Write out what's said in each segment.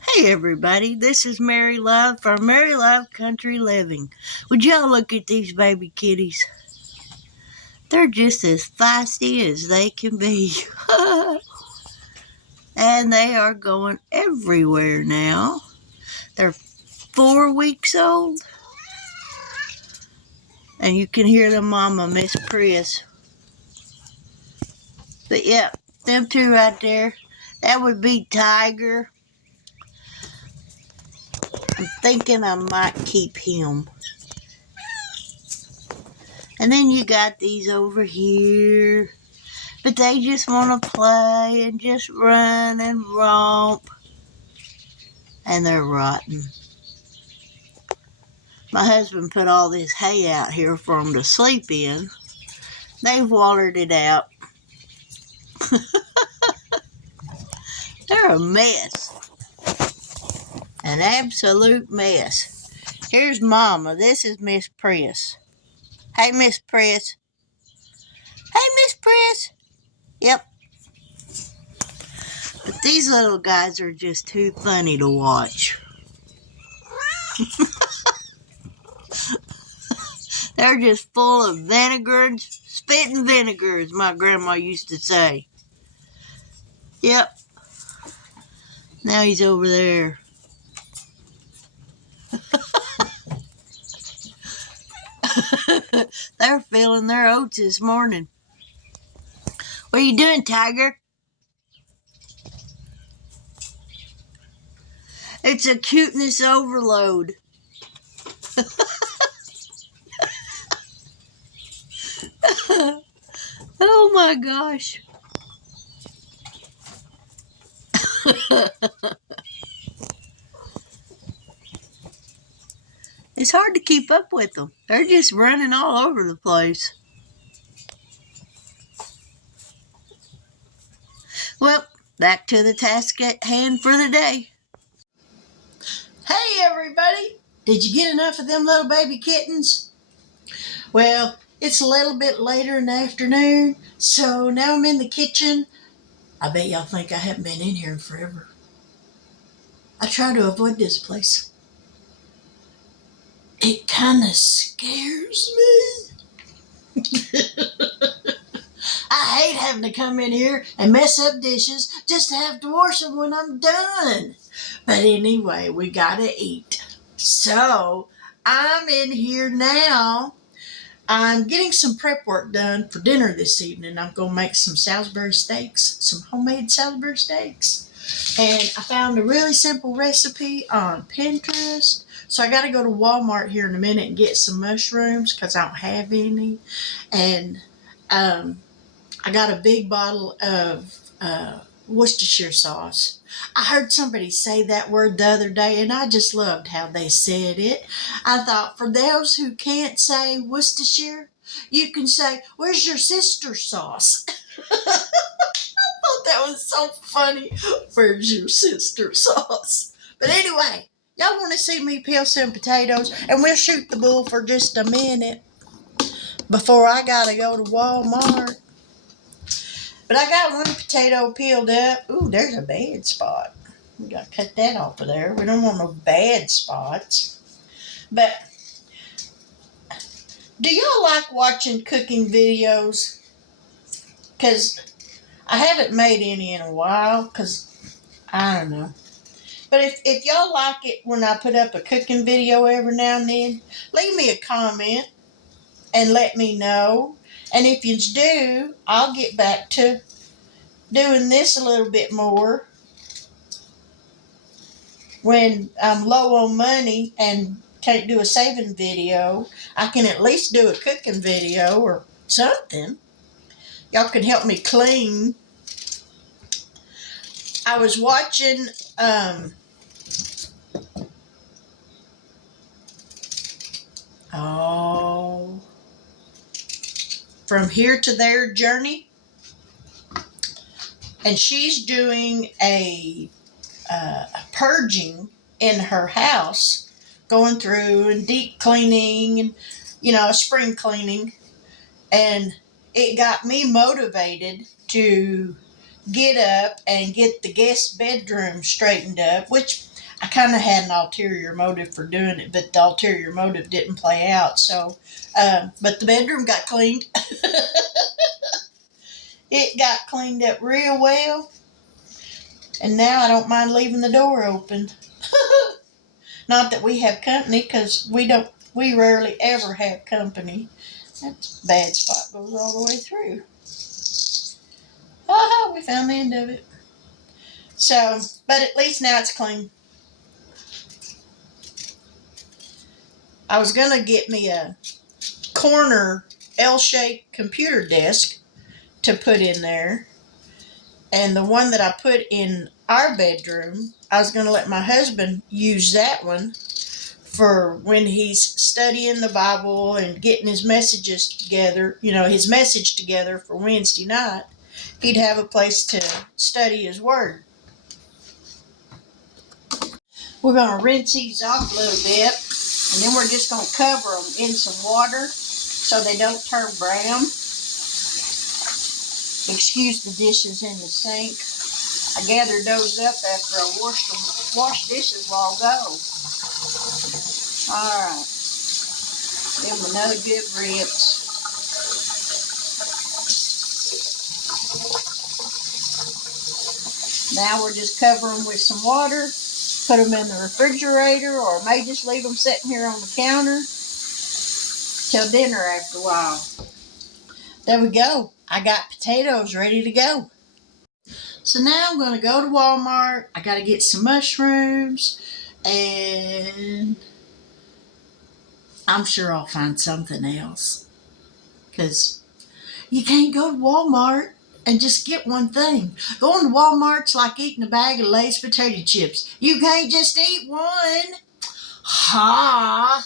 Hey everybody, this is Mary Love from Mary Love Country Living. Would y'all look at these baby kitties? They're just as feisty as they can be. And they are going everywhere now. They're 4 weeks old. And you can hear the mama, Miss Prius. But yeah, them two right there. That would be Tiger. I'm thinking I might keep him. And then you got these over here. But they just want to play and just run and romp. And they're rotten. My husband put all this hay out here for them to sleep in. They've watered it out. They're a mess. An absolute mess. Here's Mama. This is Miss Priss. Hey, Miss Priss. Hey, Miss Priss. Yep. But these little guys are just too funny to watch. They're just full of vinegar, spitting vinegar, as my grandma used to say. Yep. Now he's over there. They're filling their oats this morning. What are you doing, Tiger? It's a cuteness overload. Oh my gosh. It's hard to keep up with them. They're just running all over the place. Well, back to the task at hand for the day. Hey everybody! Did you get enough of them little baby kittens? Well, it's a little bit later in the afternoon, so now I'm in the kitchen. I bet y'all think I haven't been in here in forever. I try to avoid this place. It kind of scares me. I hate having to come in here and mess up dishes just to have to wash them when I'm done. But anyway, we gotta eat. So I'm in here now. I'm getting some prep work done for dinner this evening. I'm going to make some Salisbury steaks, some homemade Salisbury steaks. And I found a really simple recipe on Pinterest. So I got to go to Walmart here in a minute and get some mushrooms because I don't have any. And I got a big bottle of Worcestershire sauce. I heard somebody say that word the other day, and I just loved how they said it. I thought, for those who can't say Worcestershire, you can say, "Where's your sister's sauce?" I thought that was so funny. Where's your sister's sauce? But anyway, y'all want to see me peel some potatoes, and we'll shoot the bull for just a minute before I gotta go to Walmart. But I got one potato peeled up. Ooh, there's a bad spot. We got to cut that off of there. We don't want no bad spots. But do y'all like watching cooking videos? Because I haven't made any in a while because I don't know. But if y'all like it when I put up a cooking video every now and then, leave me a comment and let me know. And if you do, I'll get back to doing this a little bit more. When I'm low on money and can't do a saving video, I can at least do a cooking video or something. Y'all can help me clean. I was watching From Here to There Journey, and she's doing a purging in her house, going through and deep cleaning and spring cleaning, and it got me motivated to get up and get the guest bedroom straightened up, which I kind of had an ulterior motive for doing it, but the ulterior motive didn't play out. So, but the bedroom got cleaned. It got cleaned up real well, and now I don't mind leaving the door open. Not that we have company, because we rarely ever have company. That bad spot goes all the way through. We found the end of it. So, but at least now it's clean. I was going to get me a corner L-shaped computer desk to put in there. And the one that I put in our bedroom, I was going to let my husband use that one for when he's studying the Bible and getting his messages together, his message together for Wednesday night. He'd have a place to study his word. We're going to rinse these off a little bit, and then we're just going to cover them in some water so they don't turn brown. Excuse the dishes in the sink. I gathered those up after I washed dishes a while ago. All right. Give them another good rinse. Now we're just covering them with some water, put them in the refrigerator, or may just leave them sitting here on the counter till dinner after a while. There we go. I got potatoes ready to go. So now I'm going to go to Walmart. I got to get some mushrooms, and I'm sure I'll find something else, because you can't go to Walmart and just get one thing. Going to Walmart's like eating a bag of Lay's potato chips. You can't just eat one. Ha!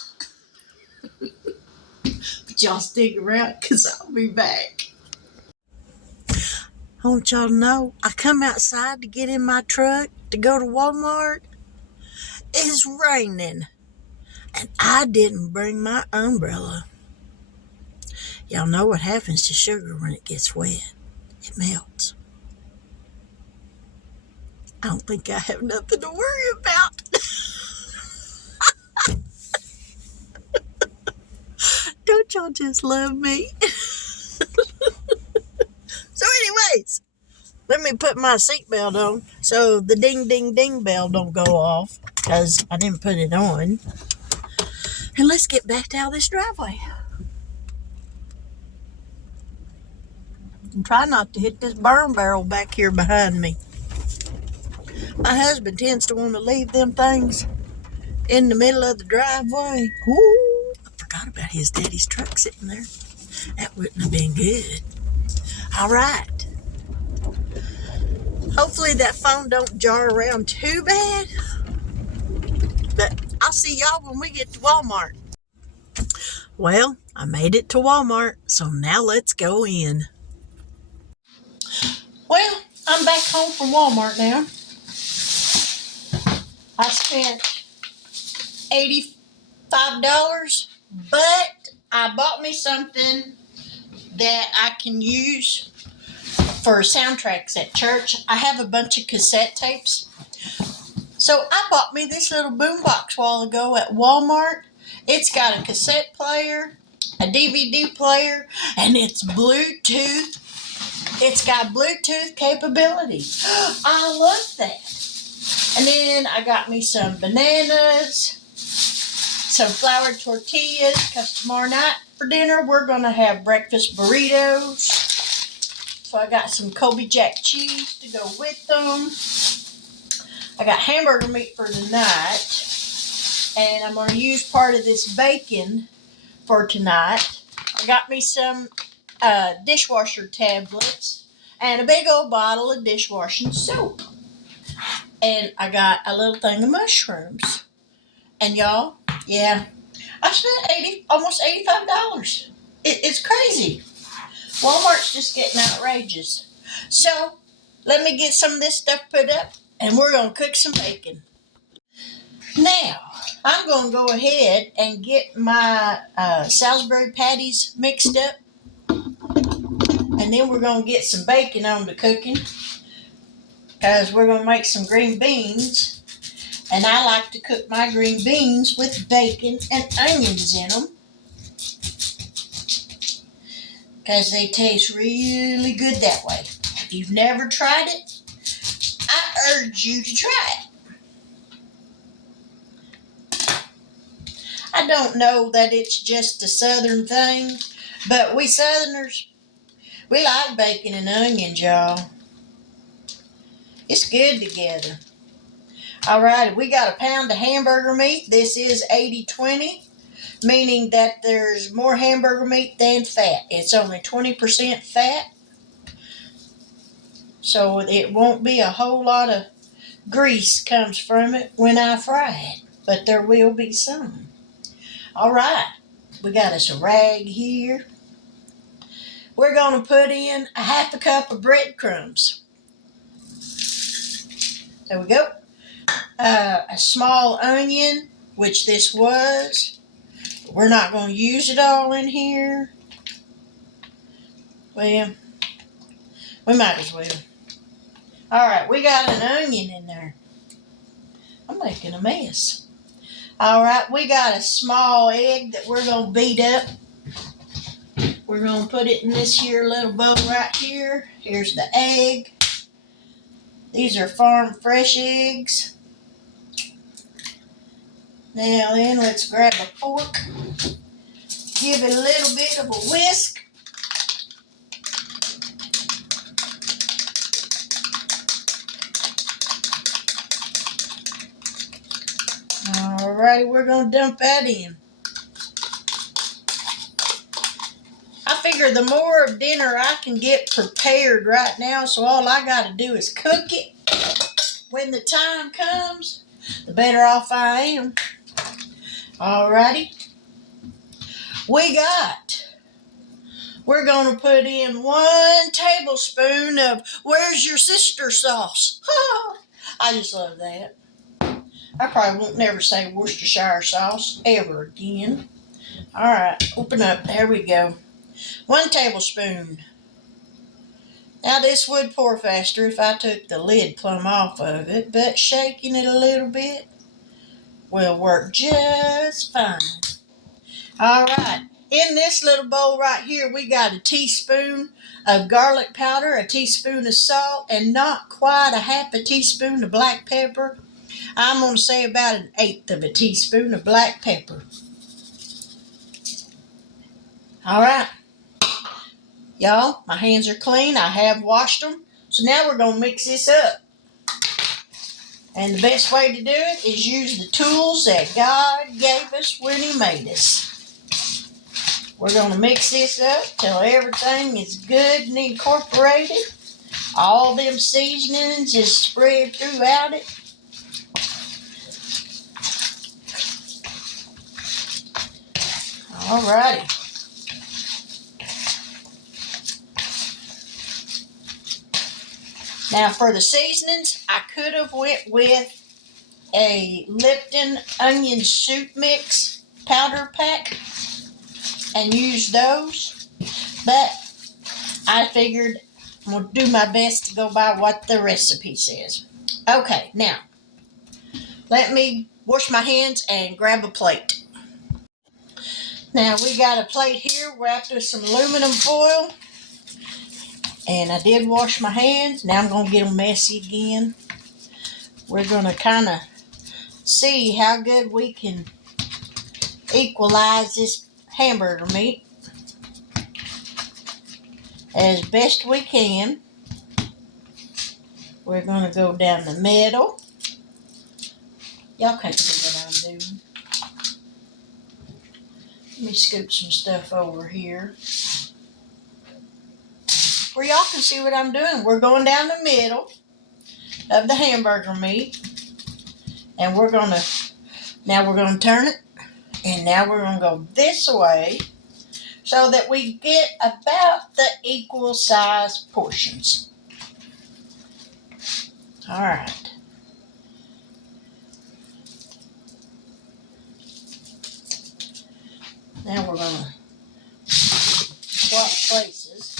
But y'all stick around, because I'll be back. I want y'all to know, I come outside to get in my truck to go to Walmart. It's raining, and I didn't bring my umbrella. Y'all know what happens to sugar when it gets wet. It melts. I don't think I have nothing to worry about. Don't y'all just love me? So anyways, let me put my seatbelt on so the ding, ding, ding bell don't go off, because I didn't put it on. And let's get back down this driveway. And try not to hit this burn barrel back here behind me. My husband tends to want to leave them things in the middle of the driveway. Ooh, I forgot about his daddy's truck sitting there. That wouldn't have been good. All right. Hopefully that phone don't jar around too bad. But I'll see y'all when we get to Walmart. Well, I made it to Walmart, so now let's go in. Well, I'm back home from Walmart now. I spent $85, but I bought me something that I can use for soundtracks at church. I have a bunch of cassette tapes. So I bought me this little boombox a while ago at Walmart. It's got a cassette player, a DVD player, and it's Bluetooth. It's got Bluetooth capability. I love that. And then I got me some bananas, some flour tortillas, because tomorrow night for dinner we're going to have breakfast burritos. So I got some Colby Jack cheese to go with them. I got hamburger meat for tonight. And I'm going to use part of this bacon for tonight. I got me some dishwasher tablets and a big old bottle of dishwashing soap. And I got a little thing of mushrooms. And y'all, yeah, I spent almost $85. It's crazy. Walmart's just getting outrageous. So let me get some of this stuff put up, and we're going to cook some bacon. Now, I'm going to go ahead and get my Salisbury patties mixed up. And then we're going to get some bacon on the cooking. because we're going to make some green beans. And I like to cook my green beans with bacon and onions in them because they taste really good that way. If you've never tried it, I urge you to try it. I don't know that it's just a southern thing, but we southerners, we like bacon and onions, y'all. It's good together. All right, we got a pound of hamburger meat. This is 80-20, meaning that there's more hamburger meat than fat. It's only 20% fat, so it won't be a whole lot of grease comes from it when I fry it, but there will be some. All right, we got us a rag here. We're going to put in a half a cup of breadcrumbs. There we go. A small onion, which this was. We're not going to use it all in here. Well, we might as well. All right, we got an onion in there. I'm making a mess. All right, we got a small egg that we're going to beat up. We're going to put it in this here little bowl right here. Here's the egg. These are farm fresh eggs. Now then, let's grab a fork. Give it a little bit of a whisk. Alrighty, we're going to dump that in. I figure the more of dinner I can get prepared right now, so all I got to do is cook it. When the time comes, the better off I am. Alrighty. We're going to put in 1 tablespoon of Where's Your Sister sauce. I just love that. I probably won't never say Worcestershire sauce ever again. All right, open up. There we go. 1 tablespoon. Now this would pour faster if I took the lid plumb off of it, but shaking it a little bit will work just fine. All right. In this little bowl right here, we got a teaspoon of garlic powder, a teaspoon of salt, and not quite a half a teaspoon of black pepper. I'm going to say about 1/8 of a teaspoon of black pepper. All right. Y'all, my hands are clean. I have washed them. So now we're going to mix this up. And the best way to do it is use the tools that God gave us when He made us. We're going to mix this up till everything is good and incorporated. All them seasonings is spread throughout it. Alrighty. Now for the seasonings, I could have went with a Lipton onion soup mix powder pack and used those, but I figured I'm going to do my best to go by what the recipe says. Okay, now let me wash my hands and grab a plate. Now we got a plate here wrapped with some aluminum foil, and I did wash my hands. Now I'm going to get them messy again. We're going to kind of see how good we can equalize this hamburger meat as best we can. We're going to go down the middle. Y'all can't see what I'm doing. Let me scoop some stuff over here where y'all can see what I'm doing. We're going down the middle of the hamburger meat, and we're going to turn it, and now we're going to go this way so that we get about the equal size portions. All right. Now we're going to swap places.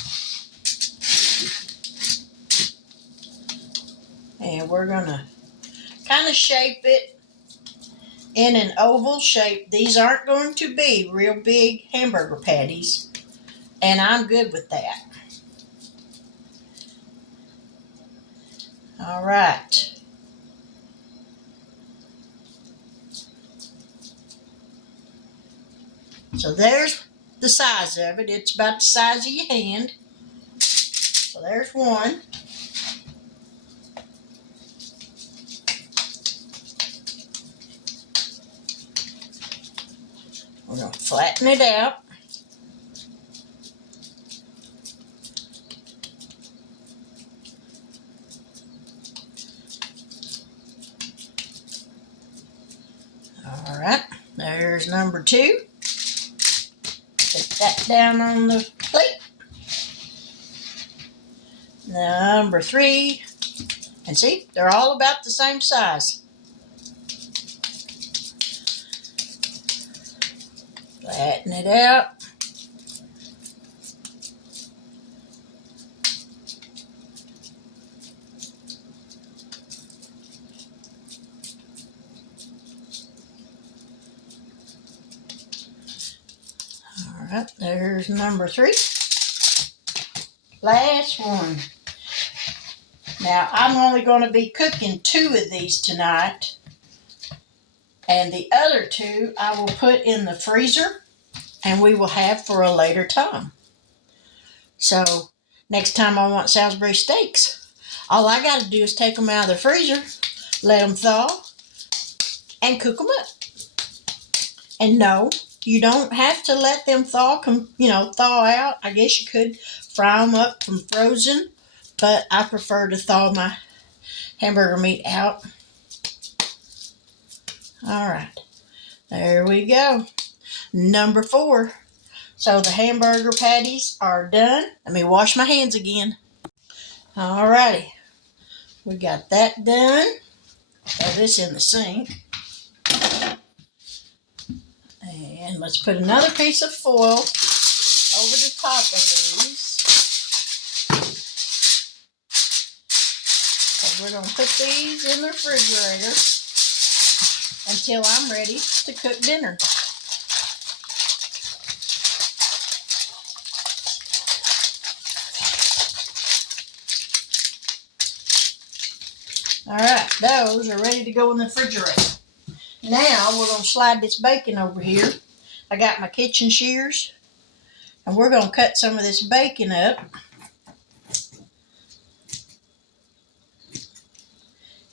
And we're going to kind of shape it in an oval shape. These aren't going to be real big hamburger patties, and I'm good with that. All right. So there's the size of it. It's about the size of your hand. So there's one. We're going to flatten it out. All right, there's number 2. Put that down on the plate. Number 3. And see, they're all about the same size. Flatten it out. All right, there's number 3. Last one. Now, I'm only going to be cooking 2 of these tonight. And the other 2 I will put in the freezer and we will have for a later time. So, next time I want Salisbury steaks, all I got to do is take them out of the freezer, let them thaw, and cook them up. And no, you don't have to let them thaw out. I guess you could fry them up from frozen, but I prefer to thaw my hamburger meat out. All right, there we go. Number 4. So the hamburger patties are done. Let me wash my hands again. All righty, we got that done. Throw this in the sink. And let's put another piece of foil over the top of these. And we're going to put these in the refrigerator until I'm ready to cook dinner. All right, those are ready to go in the refrigerator. Now we're going to slide this bacon over here. I got my kitchen shears, and we're going to cut some of this bacon up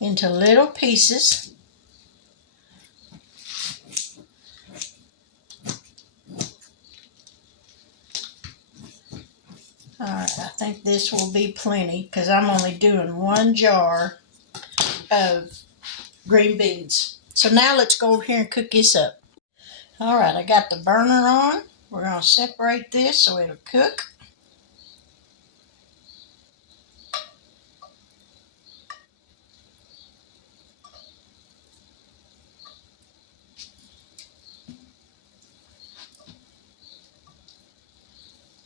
into little pieces. All right, I think this will be plenty because I'm only doing 1 jar of green beans. So now let's go over here and cook this up. All right, I got the burner on. We're going to separate this so it'll cook.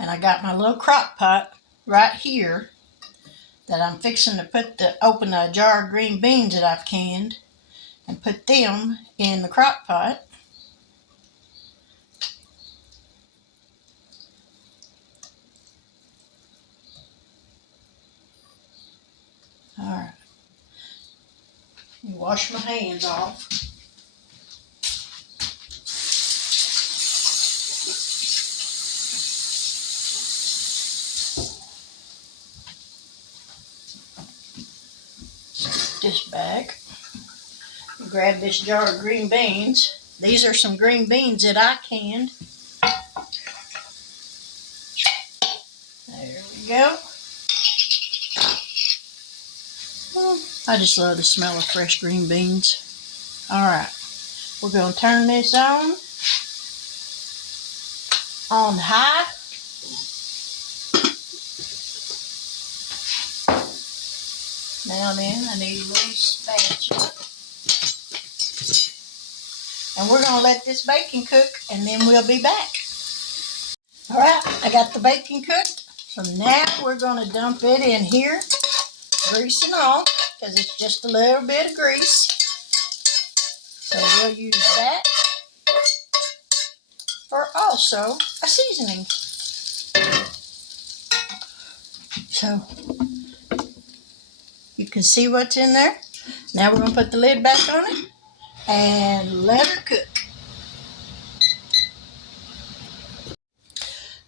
And I got my little crock pot right here that I'm fixing to open a jar of green beans that I've canned and put them in the crock pot. All right. Wash my hands off. This back. Grab this jar of green beans. These are some green beans that I canned. There we go. I just love the smell of fresh green beans. All right, we're going to turn this on high. Now then, I need a little spatula. And we're going to let this bacon cook, and then we'll be back. All right, I got the bacon cooked. So now we're going to dump it in here. greasing off because it's just a little bit of grease. So we'll use that for also a seasoning. So you can see what's in there. Now we're going to put the lid back on it and let her cook.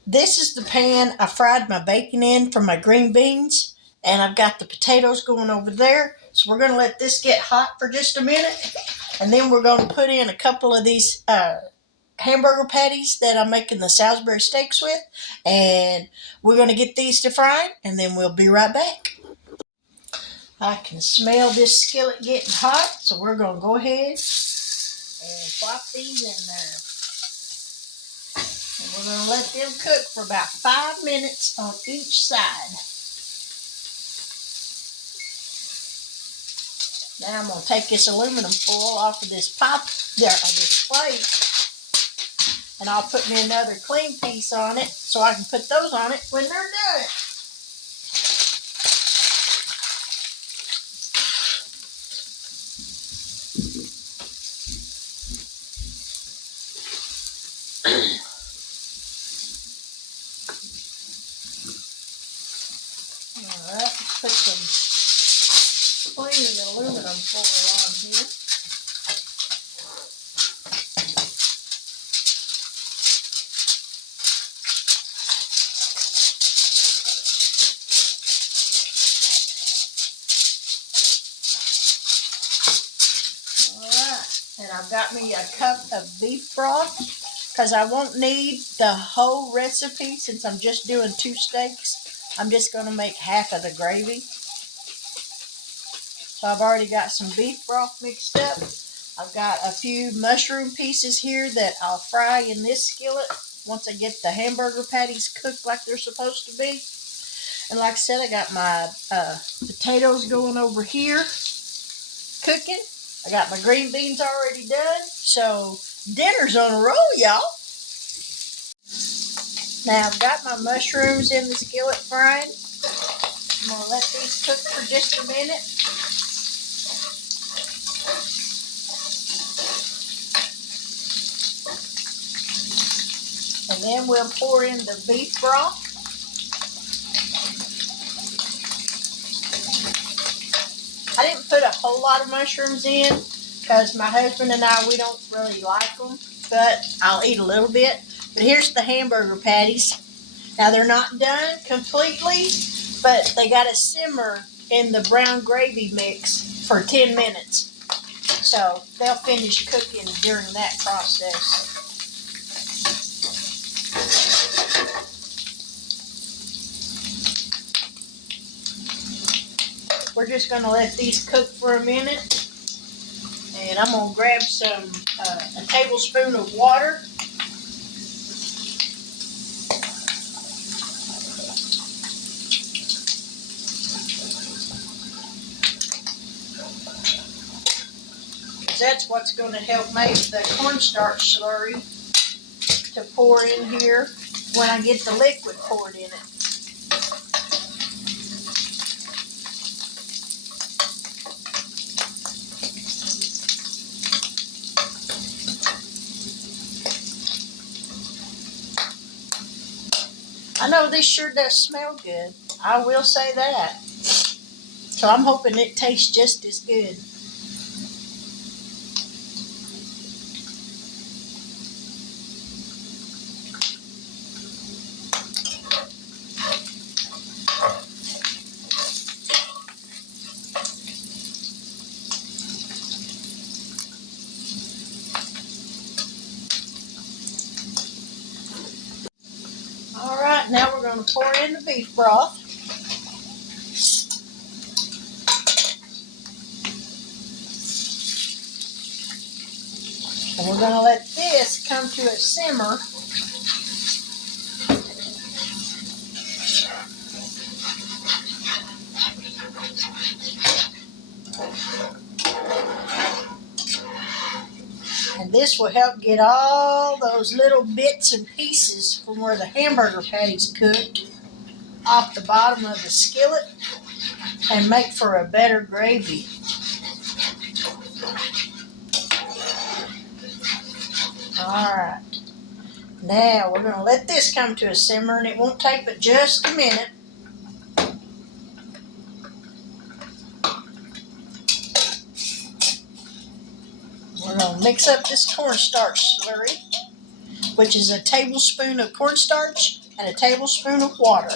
This is the pan I fried my bacon in for my green beans, and I've got the potatoes going over there. So we're going to let this get hot for just a minute, and then we're going to put in a couple of these hamburger patties that I'm making the Salisbury steaks with, and we're going to get these to frying, and then we'll be right back. I can smell this skillet getting hot, so we're going to go ahead and plop these in there. And we're going to let them cook for about 5 minutes on each side. Now I'm going to take this aluminum foil off of this this plate, and I'll put me another clean piece on it so I can put those on it when they're done. Alright, let's put some clean aluminum foil on here. Alright, and I've got me a cup of beef broth because I won't need the whole recipe since I'm just doing 2 steaks. I'm just going to make half of the gravy. So I've already got some beef broth mixed up. I've got a few mushroom pieces here that I'll fry in this skillet once I get the hamburger patties cooked like they're supposed to be. And like I said, I got my potatoes going over here cooking. I got my green beans already done. So dinner's on a roll, y'all. Now I've got my mushrooms in the skillet frying. I'm going to let these cook for just a minute. And then we'll pour in the beef broth. I didn't put a whole lot of mushrooms in because my husband and I, we don't really like them, but I'll eat a little bit. But here's the hamburger patties. Now they're not done completely, but they got to simmer in the brown gravy mix for 10 minutes. So they'll finish cooking during that process. We're just going to let these cook for a minute. And I'm going to grab a tablespoon of water. That's what's going to help make the cornstarch slurry to pour in here when I get the liquid poured in it. I know this sure does smell good. I will say that. So I'm hoping it tastes just as good. Alright, now we're going to pour in the beef broth. And we're going to let this come to a simmer. And this will help get all those little bits and pieces from where the hamburger patties cooked off the bottom of the skillet. and make for a better gravy. All right. Now we're going to let this come to a simmer, and it won't take but just a minute. We're going to mix up this cornstarch slurry, which is a tablespoon of cornstarch and a tablespoon of water.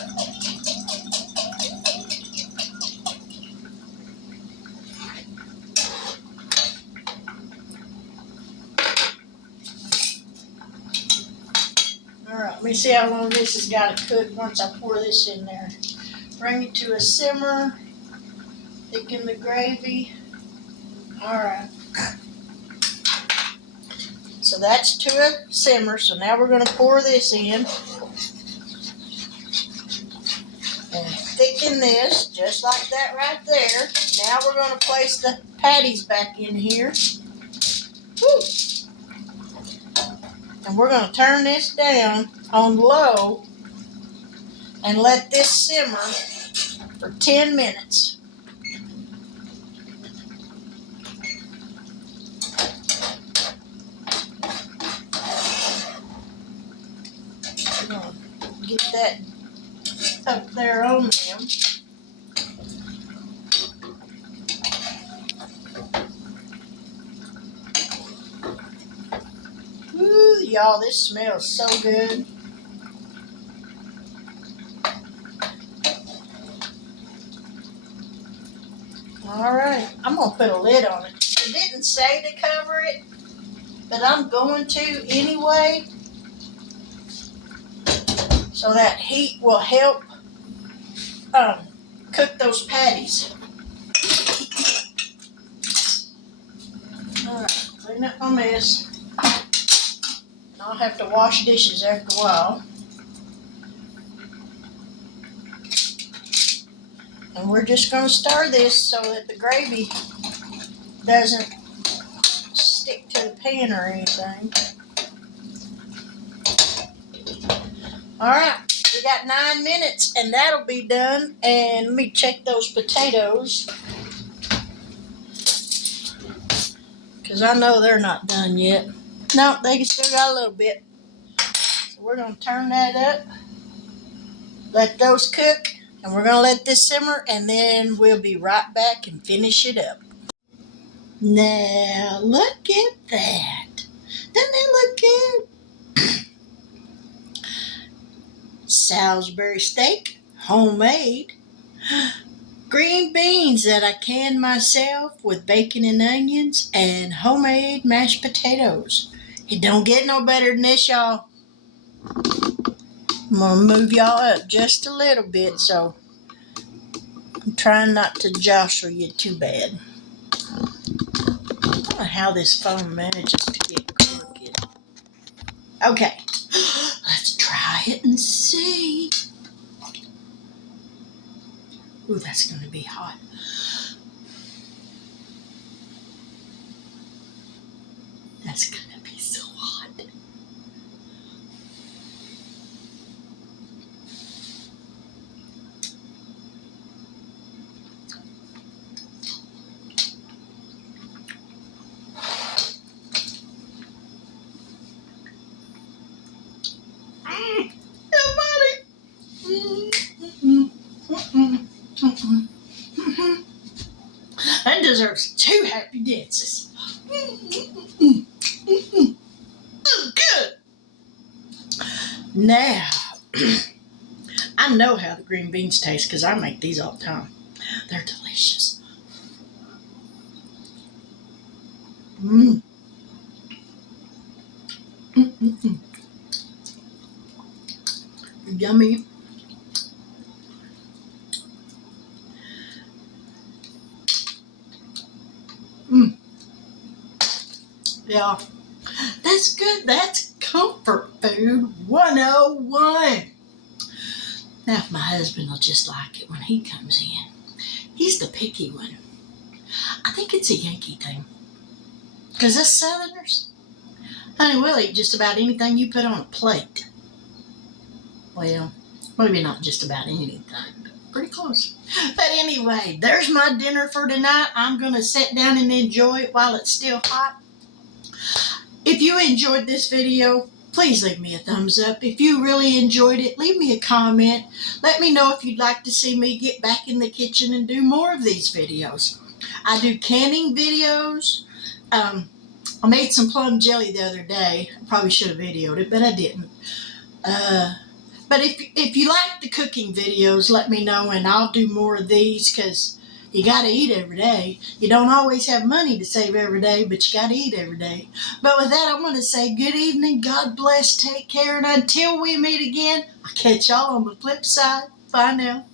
All right, let me see how long this has got to cook once I pour this in there. Bring it to a simmer, thicken the gravy. All right. So that's to a simmer, so now we're going to pour this in and thicken this just like that right there. Now we're going to place the patties back in here. Woo. And we're going to turn this down on low and let this simmer for 10 minutes. We're going to get that up there on them. Woo, y'all, this smells so good. All right, I'm going to put a lid on it. It didn't say to cover it, but I'm going to anyway, so that heat will help cook those patties. All right, clean up my mess. And I'll have to wash dishes after a while. And we're just going to stir this so that the gravy doesn't stick to the pan or anything. All right, we got 9 minutes and that'll be done. And let me check those potatoes, because I know they're not done yet. No, they still got a little bit. So we're going to turn that up, let those cook, and we're going to let this simmer, and then we'll be right back and finish it up. Now, look at that. Doesn't it look good? Salisbury steak, homemade. Green beans that I canned myself with bacon and onions, and homemade mashed potatoes. It don't get no better than this, y'all. I'm going to move y'all up just a little bit, so I'm trying not to jostle you too bad. I don't know how this phone manages to get crooked. Okay, let's try it and see. Ooh, that's going to be hot. That's going to be so hot. That deserves 2 happy dances. Good. Now, I know how the green beans taste because I make these all the time. They're delicious. Mmm. Mm-mm-mm. Yummy. Mmm. Yeah. That's good. That's comfort food 101. Now, if my husband will just like it when he comes in. He's the picky one. I think it's a Yankee thing. Because us Southerners, honey, we'll eat just about anything you put on a plate. Well, maybe not just about anything. pretty close. But anyway, there's my dinner for tonight. I'm going to sit down and enjoy it while it's still hot. If you enjoyed this video, please leave me a thumbs up. If you really enjoyed it, leave me a comment. Let me know if you'd like to see me get back in the kitchen and do more of these videos. I do canning videos. I made some plum jelly the other day. I probably should have videoed it, but I didn't. But if you like the cooking videos, let me know and I'll do more of these because you got to eat every day. You don't always have money to save every day, but you got to eat every day. But with that, I want to say good evening, God bless, take care, and until we meet again, I'll catch y'all on the flip side. Bye now.